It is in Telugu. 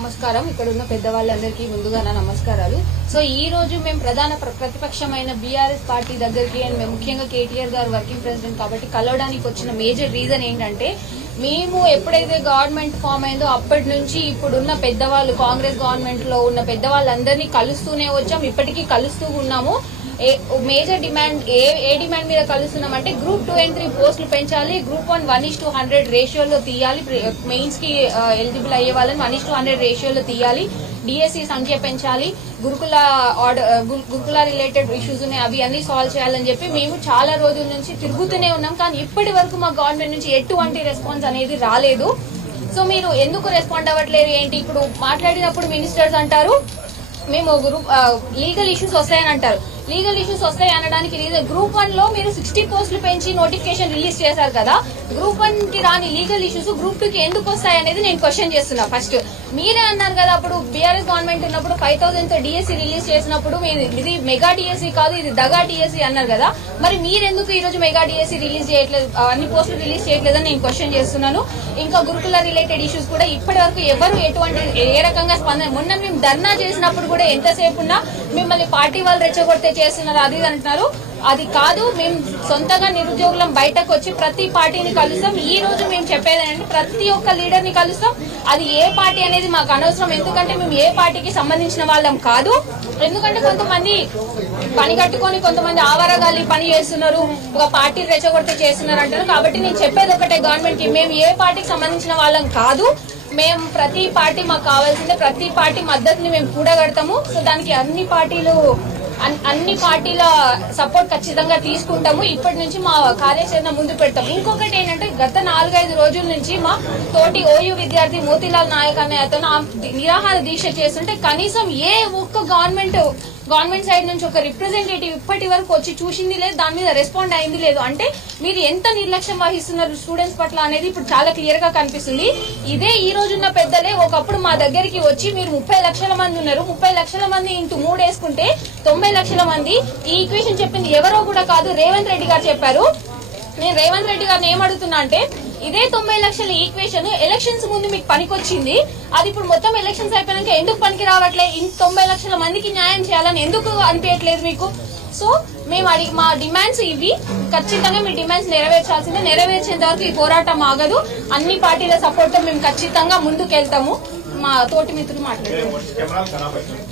నమస్కారం. ఇక్కడ ఉన్న పెద్దవాళ్ళందరికీ ముందుగా నా నమస్కారాలు. సో ఈ రోజు మేము ప్రధాన ప్రతిపక్షమైన బీఆర్ఎస్ పార్టీ దగ్గరికి అండ్ మేము ముఖ్యంగా కేటీఆర్ గారు వర్కింగ్ ప్రెసిడెంట్ కాబట్టి కలవడానికి వచ్చిన మేజర్ రీజన్ ఏంటంటే మేము ఎప్పుడైతే గవర్నమెంట్ ఫామ్ అయిందో అప్పటి నుంచి ఇప్పుడున్న పెద్దవాళ్ళు కాంగ్రెస్ గవర్నమెంట్ లో ఉన్న పెద్దవాళ్ళందరినీ కలుస్తూనే వచ్చాం, ఇప్పటికీ కలుస్తూ ఉన్నాము. మేజర్ డిమాండ్ ఏ డిమాండ్ మీద కలుస్తున్నామంటే గ్రూప్ 2 and 3 పోస్టులు పెంచాలి, గ్రూప్ 1 1:100 రేషియోలో తీయాలి, మెయిన్స్ కి ఎలిజిబుల్ అయ్యే వాళ్ళని 1:100 రేషియోలో తీయాలి, డిఎస్సి సంఖ్య పెంచాలి, గురుకుల రిలేటెడ్ ఇష్యూస్ ఉన్నాయి అవి అన్ని సాల్వ్ చేయాలని చెప్పి మేము చాలా రోజుల నుంచి తిరుగుతూనే ఉన్నాం. కానీ ఇప్పటి వరకు మా గవర్నమెంట్ నుంచి ఎటువంటి రెస్పాన్స్ అనేది రాలేదు. సో మీరు ఎందుకు రెస్పాండ్ అవ్వట్లేదు ఏంటి? ఇప్పుడు మాట్లాడినప్పుడు మినిస్టర్స్ అంటారు మేము లీగల్ ఇష్యూస్ వస్తాయని అంటారు. లీగల్ ఇష్యూస్ వస్తాయి అనడానికి రీజన్ గ్రూప్ 1 లో మీరు 60 పోస్టులు పెంచి నోటిఫికేషన్ రిలీజ్ చేశారు కదా, గ్రూప్ 1 కి రాని లీగల్ ఇష్యూస్ గ్రూప్ 2 కి ఎందుకు వస్తాయి అనేది నేను క్వశ్చన్ చేస్తున్నా. ఫస్ట్ మీరే అన్నారు కదా అప్పుడు బీఆర్ఎస్ గవర్నమెంట్ ఉన్నప్పుడు 5,000 తో డిఎస్సి రిలీజ్ చేసినప్పుడు ఇది మెగా డిఎస్సి కాదు ఇది దగా డిఎస్సి అన్నారు కదా, మరి మీరెందుకు ఈ రోజు మెగా డిఎస్సి రిలీజ్ చేయట్లేదు, అన్ని పోస్టులు రిలీజ్ చేయట్లేదని నేను క్వశ్చన్ చేస్తున్నాను. ఇంకా గురుకుల రిలేటెడ్ ఇష్యూస్ కూడా ఇప్పటి వరకు ఎవరు ఎటువంటి ఏ రకంగా స్పందన, మొన్న మేము ధర్నా చేసినప్పుడు కూడా ఎంతసేపు ఉన్నా మిమ్మల్ని పార్టీ వాళ్ళు రెచ్చగొడితే చేస్తున్నారు అది అంటున్నారు. అది కాదు, మేము సొంతగా నిరుద్యోగులం బయటకు వచ్చి ప్రతి పార్టీని కలుస్తాం. ఈ రోజు మేము చెప్పేది ఏంటంటే ప్రతి ఒక్క లీడర్ ని కలుస్తాం. అది ఏ పార్టీ అనేది మాకు అనవసరం, ఎందుకంటే మేము ఏ పార్టీకి సంబంధించిన వాళ్ళం కాదు. ఎందుకంటే కొంతమంది పని కట్టుకొని కొంతమంది ఆవారగాలి పని చేస్తున్నారు, ఒక పార్టీ రెచ్చగొడితే చేస్తున్నారు అంటారు. కాబట్టి నేను చెప్పేది ఒకటే గవర్నమెంట్ కి, మేము ఏ పార్టీకి సంబంధించిన వాళ్ళం కాదు. మేము ప్రతి పార్టీ మాకు కావాల్సిందే, ప్రతి పార్టీ మద్దతుని మేము కూడగడతాము. సో దానికి అన్ని పార్టీల సపోర్ట్ ఖచ్చితంగా తీసుకుంటాము. ఇప్పటి నుంచి మా కార్యాచరణ ముందు పెడతాం. ఇంకొకటి ఏంటంటే గత 4-5 రోజుల నుంచి మా తోటి ఓయూ విద్యార్థి మోతీలాల్ నాయక్ అనే అతను నిరాహార దీక్ష చేస్తుంటే కనీసం ఏ ఒక్క గవర్నమెంట్ సైడ్ నుంచి ఒక రిప్రజెంటేటివ్ ఇప్పటి వరకు వచ్చి చూసింది లేదు, దాని మీద రెస్పాండ్ అయింది లేదు. అంటే మీరు ఎంత నిర్లక్ష్యం వహిస్తున్నారు స్టూడెంట్స్ పట్ల అనేది ఇప్పుడు చాలా క్లియర్ గా కనిపిస్తుంది. ఇదే ఈ రోజున్న పెద్దలే ఒకప్పుడు మా దగ్గరికి వచ్చి మీరు 30 లక్షల మంది ఉన్నారు, 30 లక్షల మంది ఇంటూ 3 వేసుకుంటే 90 లక్షల మంది, ఈ ఈక్వేషన్ చెప్పింది ఎవరో కూడా కాదు రేవంత్ రెడ్డి గారు చెప్పారు. నేను రేవంత్ రెడ్డి గారిని ఏమడుగుతున్నా అంటే ఇదే 90 లక్షల ఈక్వేషన్ ఎలక్షన్స్ ముందు మీకు పనికొచ్చింది, అది ఇప్పుడు మొత్తం ఎలక్షన్స్ అయిపోయాక ఎందుకు పనికి రావట్లే? 90 లక్షల మందికి న్యాయం చేయాలని ఎందుకు అనిపించట్లేదు మీకు? సో మేము మా డిమాండ్స్ ఇవి, ఖచ్చితంగా మీ డిమాండ్స్ నెరవేర్చాల్సిందే. నెరవేర్చేంత వరకు ఈ పోరాటం ఆగదు. అన్ని పార్టీల సపోర్ట్ తో మేము ఖచ్చితంగా ముందుకెళ్తాము. మా తోటి మిత్రులు మాట్లాడారు.